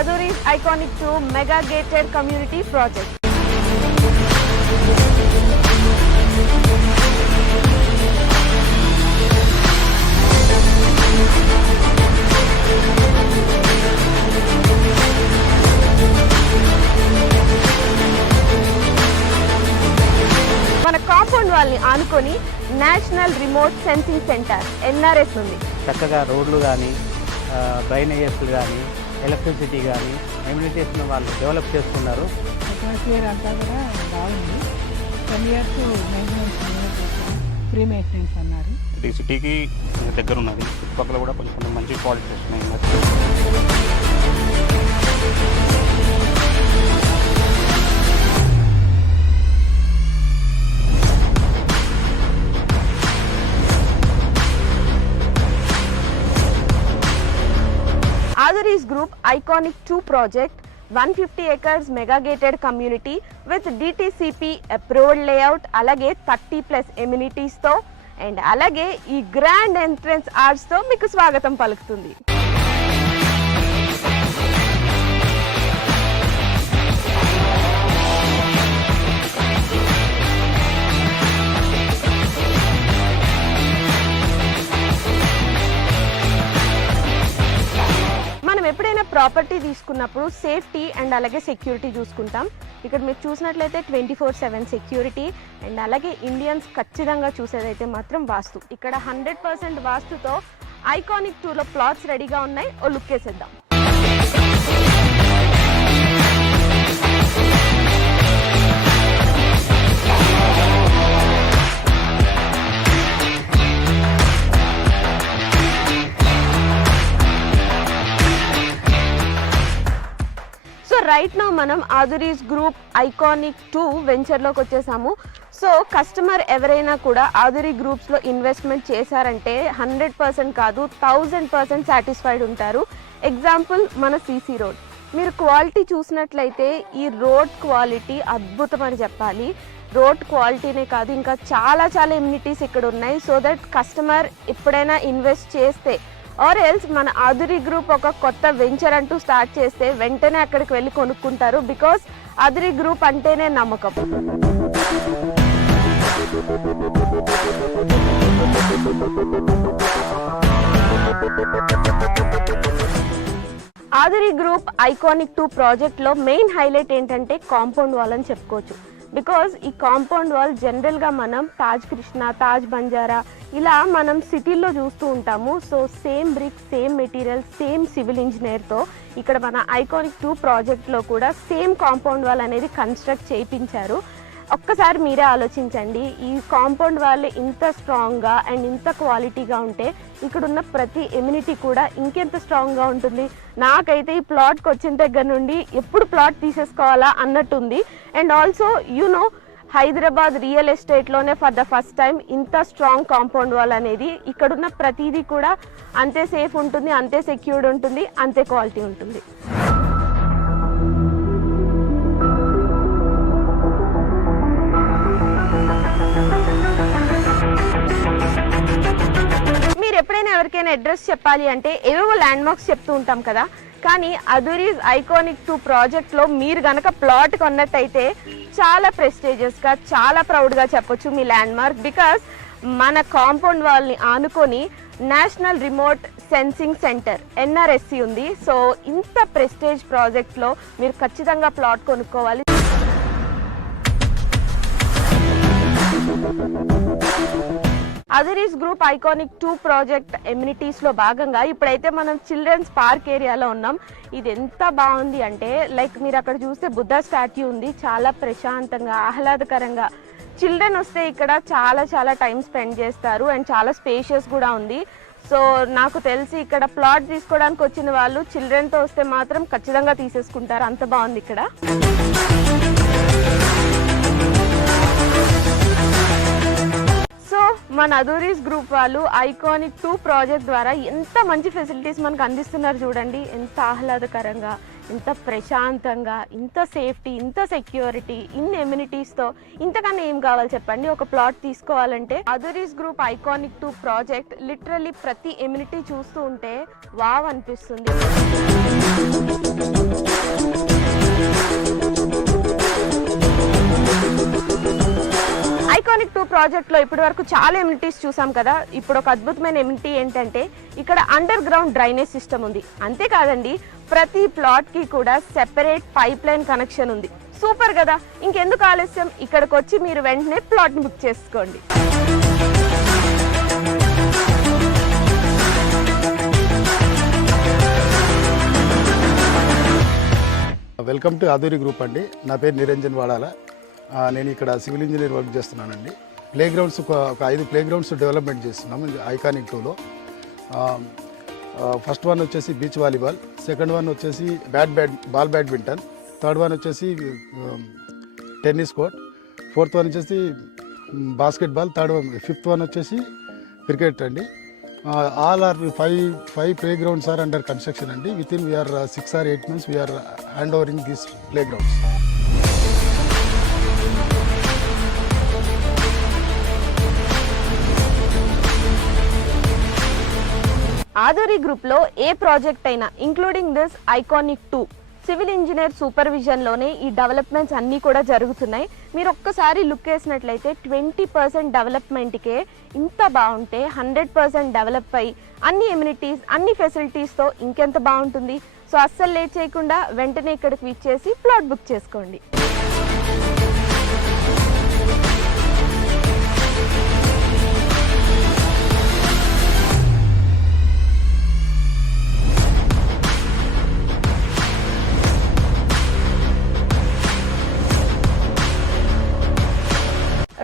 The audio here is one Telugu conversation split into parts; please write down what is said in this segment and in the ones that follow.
Aduri's Iconic 2 Mega Gated Community Project. మన కాంపౌండ్ వాల్ని ఆనుకొని national remote sensing centre NRS ఉంది. చక్కగా రోడ్లు కానీ డ్రైనేజెస్లు కానీ ఎలక్ట్రిసిటీ కానీ ఎమ్యూనిటీస్ను వాళ్ళు డెవలప్ చేస్తున్నారు. అట్మాస్ఫియర్ అంతా కూడా బాగుంది. 10 years మెయింటెనెన్స్ ఫ్రీ మెయింటెనెన్స్ అన్నారు. ఇది సిటీకి దగ్గర ఉన్నది. చుట్టుపక్కల కూడా కొంచెం మంచి క్వాలిటీ వస్తున్నాయి. Aduri's Group Iconic 2 project, 150 acres mega gated community with DTCP approved layout, alage 30+ amenities తో అండ్ అలాగే ఈ గ్రాండ్ ఎంట్రన్స్ ఆర్చ్ తో మీకు స్వాగతం పలుకుతుంది. మనం ఎప్పుడైనా ప్రాపర్టీ తీసుకున్నప్పుడు సేఫ్టీ అండ్ అలాగే సెక్యూరిటీ చూసుకుంటాం. ఇక్కడ మీరు చూసినట్లయితే 24/7 సెక్యూరిటీ అండ్ అలాగే ఇండియన్స్ ఖచ్చితంగా చూసేదైతే మాత్రం వాస్తు. ఇక్కడ 100% వాస్తుతో ఐకానిక్ 2లో ప్లాట్స్ రెడీగా ఉన్నాయి. ఓ లుక్ వేసేద్దాం. రైట్ నో మనం Aduri's Group Iconic 2 వెంచర్లోకి వచ్చేసాము. సో కస్టమర్ ఎవరైనా కూడా Aduri గ్రూప్స్లో ఇన్వెస్ట్మెంట్ చేశారంటే 100% కాదు 1000% సాటిస్ఫైడ్ ఉంటారు. ఎగ్జాంపుల్ మన CC రోడ్. మీరు క్వాలిటీ చూసినట్లయితే ఈ రోడ్ క్వాలిటీ అద్భుతం అని చెప్పాలి. రోడ్ క్వాలిటీనే కాదు ఇంకా చాలా ఎమ్యూనిటీస్ ఇక్కడ ఉన్నాయి. సో దట్ కస్టమర్ ఎప్పుడైనా ఇన్వెస్ట్ చేస్తే ఆర్ ఎల్స్ మన Aduri గ్రూప్ ఒక కొత్త వెంచర్ అంటూ స్టార్ట్ చేస్తే వెంటనే అక్కడికి వెళ్ళి కొనుక్కుంటారు. బికాస్ Aduri గ్రూప్ అంటేనే నమ్మకం. Aduri గ్రూప్ ఐకానిక్ 2 ప్రాజెక్ట్లో మెయిన్ హైలైట్ ఏంటంటే కాంపౌండ్ వాల్ అని చెప్పుకోవచ్చు. బికాజ్ ఈ కాంపౌండ్ వాల్ జనరల్గా మనం తాజ్ కృష్ణ, తాజ్ బంజారా ఇలా మనం సిటీల్లో చూస్తూ ఉంటాము. So same brick, same material, same civil ఇంజనీర్తో ఇక్కడ మన ఐకానిక్ 2 ప్రాజెక్ట్లో కూడా సేమ్ కాంపౌండ్ వాల్ అనేది కన్స్ట్రక్ట్ చేయించారు. ఒక్కసారి మీరే ఆలోచించండి, ఈ కాంపౌండ్ వాల్ ఇంత స్ట్రాంగ్గా అండ్ ఇంత క్వాలిటీగా ఉంటే ఇక్కడున్న ప్రతి ఎమ్యూనిటీ కూడా ఇంకెంత స్ట్రాంగ్గా ఉంటుంది. నాకైతే ఈ ప్లాట్కి వచ్చిన దగ్గర నుండి ఎప్పుడు ప్లాట్ తీసేసుకోవాలా అన్నట్టుంది. And also you know Hyderabad real ఎస్టేట్లోనే ఫర్ ద ఫస్ట్ టైం ఇంత స్ట్రాంగ్ కాంపౌండ్ వాల్ అనేది ఇక్కడున్న ప్రతిదీ కూడా అంతే సేఫ్ ఉంటుంది, అంతే సెక్యూర్డ్ ఉంటుంది, అంతే క్వాలిటీ ఉంటుంది. మీరు ఎప్పుడైనా ఎవరికైనా అడ్రస్ చెప్పాలి అంటే ఏవేవో ల్యాండ్ మార్క్స్ చెప్తూ ఉంటాం కదా, కానీ Aduri's ఐకానిక్ 2 ప్రాజెక్ట్లో మీరు కనుక ప్లాట్ కొన్నట్టయితే చాలా ప్రెస్టీజియస్గా, చాలా ప్రౌడ్గా చెప్పొచ్చు మీ ల్యాండ్ మార్క్. బికాస్ మన కాంపౌండ్ వాల్ని ఆనుకొని national remote sensing centre NRSC ఉంది. సో ఇంత ప్రెస్టేజ్ ప్రాజెక్ట్లో మీరు ఖచ్చితంగా ప్లాట్ కొనుక్కోవాలి. Aduri's Group Iconic 2 ప్రాజెక్ట్ ఎమ్యూనిటీస్లో భాగంగా ఇప్పుడైతే మనం చిల్డ్రన్స్ పార్క్ ఏరియాలో ఉన్నాం. ఇది ఎంత బాగుంది అంటే లైక్ మీరు అక్కడ చూస్తే బుద్ధ స్టాట్యూ ఉంది. చాలా ప్రశాంతంగా, ఆహ్లాదకరంగా చిల్డ్రన్ వస్తే ఇక్కడ చాలా టైం స్పెండ్ చేస్తారు. అండ్ చాలా స్పేషియస్ కూడా ఉంది. సో నాకు తెలిసి ఇక్కడ ప్లాట్ తీసుకోవడానికి వచ్చిన వాళ్ళు చిల్డ్రన్తో వస్తే మాత్రం ఖచ్చితంగా తీసేసుకుంటారు. అంత బాగుంది ఇక్కడ. సో మన Aduri's గ్రూప్ వాళ్ళు ఐకానిక్ 2 ప్రాజెక్ట్ ద్వారా ఎంత మంచి ఫెసిలిటీస్ మనకు అందిస్తున్నారు చూడండి. ఎంత ఆహ్లాదకరంగా ఇంత ప్రశాంతంగా, ఇంత సేఫ్టీ, ఇంత సెక్యూరిటీ, ఇన్ని ఎమ్యూనిటీస్తో ఇంతకన్నా ఏం కావాలి చెప్పండి. ఒక ప్లాట్ తీసుకోవాలంటే అదురీస్ గ్రూప్ ఐకానిక్ 2 ప్రాజెక్ట్ లిటరల్లీ ప్రతి ఎమ్యూనిటీ చూస్తూ ఉంటే వావ్ అనిపిస్తుంది. ఐకానిక్ 2 ప్రాజెక్ట్లో ఇప్పటి వరకు చాలా ఎమ్యూనిటీస్ చూసాం కదా. ఇప్పుడు ఒక అద్భుతమైన ఎమ్యూనిటీ ఏంటంటే ఇక్కడ అండర్ గ్రౌండ్ డ్రైనేజ్ సిస్టమ్ ఉంది. అంతేకాదండి, ప్రతి ప్లాట్కి కూడా సెపరేట్ పైప్ లైన్ కనెక్షన్ ఉంది. సూపర్ కదా. ఇంకెందుకు ఆలస్యం, ఇక్కడికి వచ్చి మీరు వెంటనే ప్లాట్ని బుక్ చేసుకోండి. వెల్కమ్ టు అదూరి గ్రూప్ అండి. నా పేరు నిరంజన్ వాడాల. నేను ఇక్కడ సివిల్ ఇంజనీర్ వర్క్ చేస్తున్నానండి. ప్లే గ్రౌండ్స్ ఒక 5 ప్లే గ్రౌండ్స్ డెవలప్మెంట్ చేస్తున్నాము ఐకానిక్ 2లో. ఫస్ట్ వన్ వచ్చేసి బీచ్ వాలీబాల్, సెకండ్ వన్ వచ్చేసి బాల్ బ్యాడ్మింటన్, థర్డ్ వన్ వచ్చేసి టెన్నిస్ కోర్ట్, ఫోర్త్ వన్ వచ్చేసి బాస్కెట్బాల్, ఫిఫ్త్ వన్ వచ్చేసి క్రికెట్ అండి. all are five playgrounds are under construction andi. Within we are 6 or 8 months we are handovering these playgrounds. Aduri గ్రూప్లో ఏ ప్రాజెక్ట్ అయినా including this iconic 2 civil engineer సూపర్విజన్లోనే ఈ డెవలప్మెంట్స్ అన్నీ కూడా జరుగుతున్నాయి. మీరు ఒక్కసారి లుక్ వేసినట్లయితే 20% డెవలప్మెంట్కే ఇంత బాగుంటే 100% డెవలప్ అయ్యి అన్ని ఎమ్యూనిటీస్, అన్ని ఫెసిలిటీస్తో ఇంకెంత బాగుంటుంది. సో అస్సలు లేట్ చేయకుండా వెంటనే ఇక్కడికి విచ్చేసి ప్లాట్ బుక్ చేసుకోండి.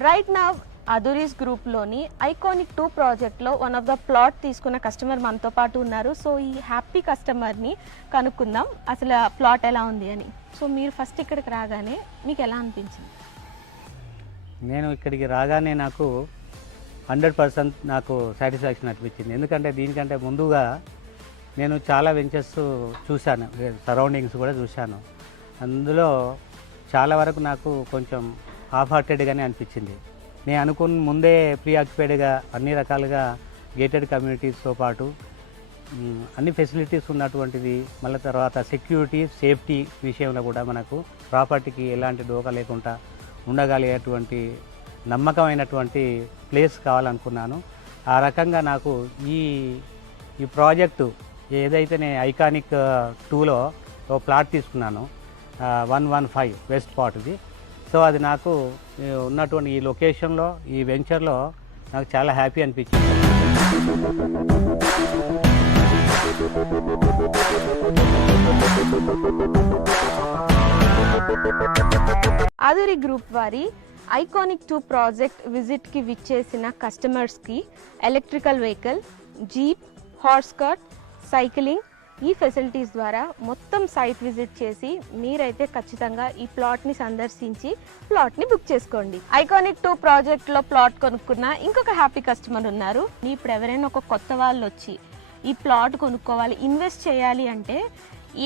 రైట్ నౌ అదురీస్ గ్రూప్లోని ఐకానిక్ 2 ప్రాజెక్ట్లో వన్ ఆఫ్ ద ప్లాట్ తీసుకున్న కస్టమర్ మనతో పాటు ఉన్నారు. సో ఈ హ్యాపీ కస్టమర్ని కనుక్కుందాం అసలు ప్లాట్ ఎలా ఉంది అని. సో మీరు ఫస్ట్ ఇక్కడికి రాగానే మీకు ఎలా అనిపించింది? నేను ఇక్కడికి రాగానే నాకు 100% నాకు సాటిస్ఫాక్షన్ అనిపించింది. ఎందుకంటే దీనికంటే ముందుగా నేను చాలా వెంచర్స్ చూశాను, సరౌండింగ్స్ కూడా చూశాను. అందులో చాలా వరకు నాకు కొంచెం హాఫ్ హార్టెడ్గానే అనిపించింది. నేను అనుకున్న ముందే ప్రీ ఆక్యుపైడ్గా అన్ని రకాలుగా గేటెడ్ కమ్యూనిటీస్తో పాటు అన్ని ఫెసిలిటీస్ ఉన్నటువంటిది. మళ్ళీ తర్వాత సెక్యూరిటీ, సేఫ్టీ విషయంలో కూడా మనకు ప్రాపర్టీకి ఎలాంటి డోకా లేకుండా ఉండగలిగేటువంటి నమ్మకమైనటువంటి ప్లేస్ కావాలనుకున్నాను. ఆ రకంగా నాకు ఈ ప్రాజెక్టు ఏదైతే నేను ఐకానిక్ 2లో ఒక ప్లాట్ తీసుకున్నాను 115 వెస్ట్ పాట్ది. సో అది నాకు ఉన్నటువంటి ఈ లొకేషన్లో, ఈ వెంచర్లో నాకు చాలా హ్యాపీ అనిపించింది. ఆదూరి గ్రూప్ వారి ఐకానిక్ 2 ప్రాజెక్ట్ విజిట్కి విచ్చేసిన కస్టమర్స్కి electrical vehicle, jeep, horse cart, cycling ఈ ఫెసిలిటీస్ ద్వారా మొత్తం సైట్ విజిట్ చేసి మీరైతే ఖచ్చితంగా ఈ ప్లాట్ని సందర్శించి ప్లాట్ని బుక్ చేసుకోండి. ఐకానిక్ 2 ప్రాజెక్ట్లో ప్లాట్ కొనుక్కున్న ఇంకొక హ్యాపీ కస్టమర్ ఉన్నారు. ఇప్పుడు ఎవరైనా ఒక కొత్త వాళ్ళు వచ్చి ఈ ప్లాట్ కొనుక్కోవాలి, ఇన్వెస్ట్ చేయాలి అంటే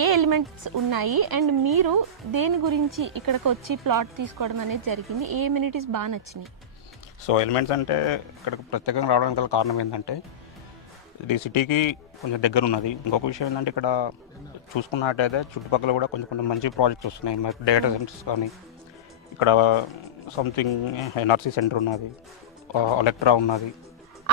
ఏ ఎలిమెంట్స్ ఉన్నాయి అండ్ మీరు దేని గురించి ఇక్కడికి వచ్చి ప్లాట్ తీసుకోవడం అనేది జరిగింది? ఏ ఎమ్యూనిటీస్ బాగా నచ్చినాయి? సో ఎలిమెంట్స్ అంటే ఇక్కడికి ప్రత్యేకంగా రావడానికి గల కారణం ఏంటంటే ఇది సిటీకి కొంచెం దగ్గర ఉన్నది. ఇంకొక విషయం ఏంటంటే ఇక్కడ చూసుకున్నట్టయితే చుట్టుపక్కల కూడా కొంచెం మంచి ప్రాజెక్ట్స్ వస్తున్నాయి. డేటా సెంటర్స్ కానీ, ఇక్కడ సంథింగ్ ఎన్ఆర్సీ సెంటర్ ఉన్నది, ఎలక్ట్రా ఉన్నది.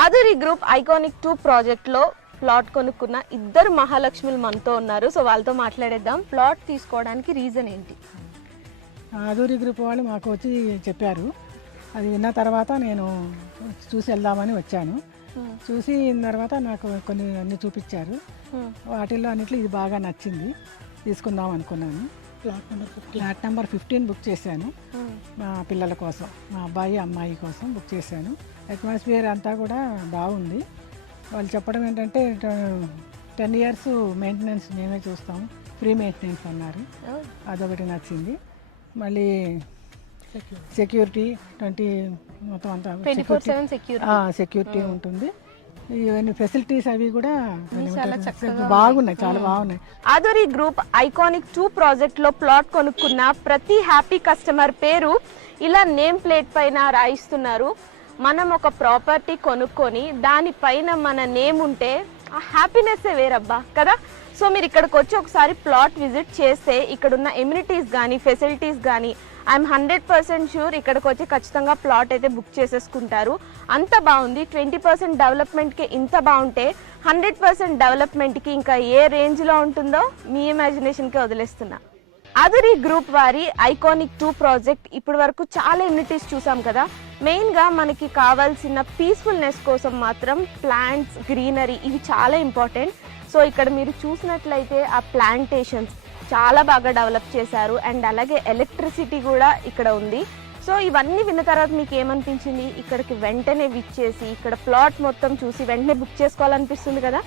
ఆదూరి గ్రూప్ ఐకానిక్ 2 ప్రాజెక్ట్లో ప్లాట్ కొనుక్కున్న ఇద్దరు మహాలక్ష్మిలు మనతో ఉన్నారు. సో వాళ్ళతో మాట్లాడేద్దాం. ప్లాట్ తీసుకోవడానికి రీజన్ ఏంటి? ఆదూరి గ్రూప్ వాళ్ళు మాకు వచ్చి చెప్పారు. అది విన్న తర్వాత నేను చూసి వెళ్దామని వచ్చాను. చూసి తర్వాత నాకు కొన్ని అన్నీ చూపించారు. వాటిల్లో అన్నిట్లో ఇది బాగా నచ్చింది, తీసుకుందాం అనుకున్నాను. ఫ్లాట్ నెంబర్ 15 బుక్ చేశాను. మా పిల్లల కోసం, మా అబ్బాయి అమ్మాయి కోసం బుక్ చేశాను. అట్మాస్ఫియర్ అంతా కూడా బాగుంది. వాళ్ళు చెప్పడం ఏంటంటే 10 years మెయింటెనెన్స్ మేమే చూస్తాం, ఫ్రీ మెయింటెనెన్స్ అన్నారు. అదొకటి నచ్చింది. మళ్ళీ సెక్యూరిటీ మొత్తం అంతా సెక్యూరిటీ ఉంటుంది. ఇవన్నీ ఫెసిలిటీస్ అవి కూడా బాగున్నాయి, చాలా బాగున్నాయి. ఆధురి గ్రూప్ ఐకానిక్ 2 ప్రాజెక్ట్లో ప్లాట్ కొనుక్కున్న ప్రతి హ్యాపీ కస్టమర్ పేరు ఇలా నేమ్ ప్లేట్ పైన రాయిస్తున్నారు. మనం ఒక ప్రాపర్టీ కొనుక్కొని దానిపైన మన నేమ్ ఉంటే ఆ హ్యాపీనెస్సే వేరబ్బా కదా. సో మీరు ఇక్కడికి వచ్చి ఒకసారి ప్లాట్ విజిట్ చేస్తే ఇక్కడున్న ఎమ్యూనిటీస్ కానీ ఫెసిలిటీస్ కానీ ఐఎమ్ 100% షూర్ ఇక్కడికి వచ్చి ఖచ్చితంగా ప్లాట్ అయితే బుక్ చేసేసుకుంటారు. అంత బాగుంది. 20% డెవలప్మెంట్కి ఇంత బాగుంటే 100% డెవలప్మెంట్కి ఇంకా ఏ రేంజ్లో ఉంటుందో మీ ఇమాజినేషన్కే వదిలేస్తున్నా. ఆధురి గ్రూప్ వారి ఐకానిక్ 2 ప్రాజెక్ట్ ఇప్పటి వరకు చాలా ఎమ్యూనిటీస్ చూసాం కదా. మెయిన్గా మనకి కావాల్సిన పీస్ఫుల్నెస్ కోసం మాత్రం ప్లాంట్స్, గ్రీనరీ ఇవి చాలా ఇంపార్టెంట్. సో ఇక్కడ మీరు చూసినట్లయితే ఆ ప్లాంటేషన్స్ చాలా బాగా డెవలప్ చేశారు అండ్ అలాగే ఎలక్ట్రిసిటీ కూడా ఇక్కడ ఉంది. సో ఇవన్నీ విన్న తర్వాత మీకు ఏమనిపించింది? ఇక్కడికి వెంటనే విచ్చేసి ఇక్కడ ప్లాట్ మొత్తం చూసి వెంటనే బుక్ చేసుకోవాలనిపిస్తుంది కదా.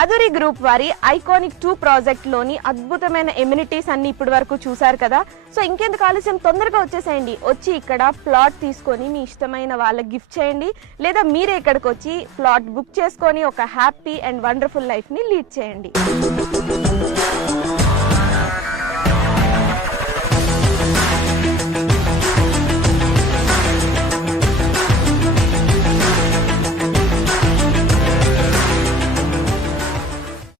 ఆధురి గ్రూప్ వారి ఐకానిక్ 2 ప్రాజెక్ట్లోని అద్భుతమైన ఎమ్యూనిటీస్ అన్ని ఇప్పటి వరకు చూసారు కదా. సో ఇంకెందుకు ఆలస్యం, తొందరగా వచ్చేసేయండి. వచ్చి ఇక్కడ ప్లాట్ తీసుకొని మీ ఇష్టమైన వాళ్ళకి గిఫ్ట్ చేయండి, లేదా మీరే ఇక్కడికి వచ్చి ప్లాట్ బుక్ చేసుకొని ఒక హ్యాపీ అండ్ వండర్ఫుల్ లైఫ్ని లీడ్ చేయండి.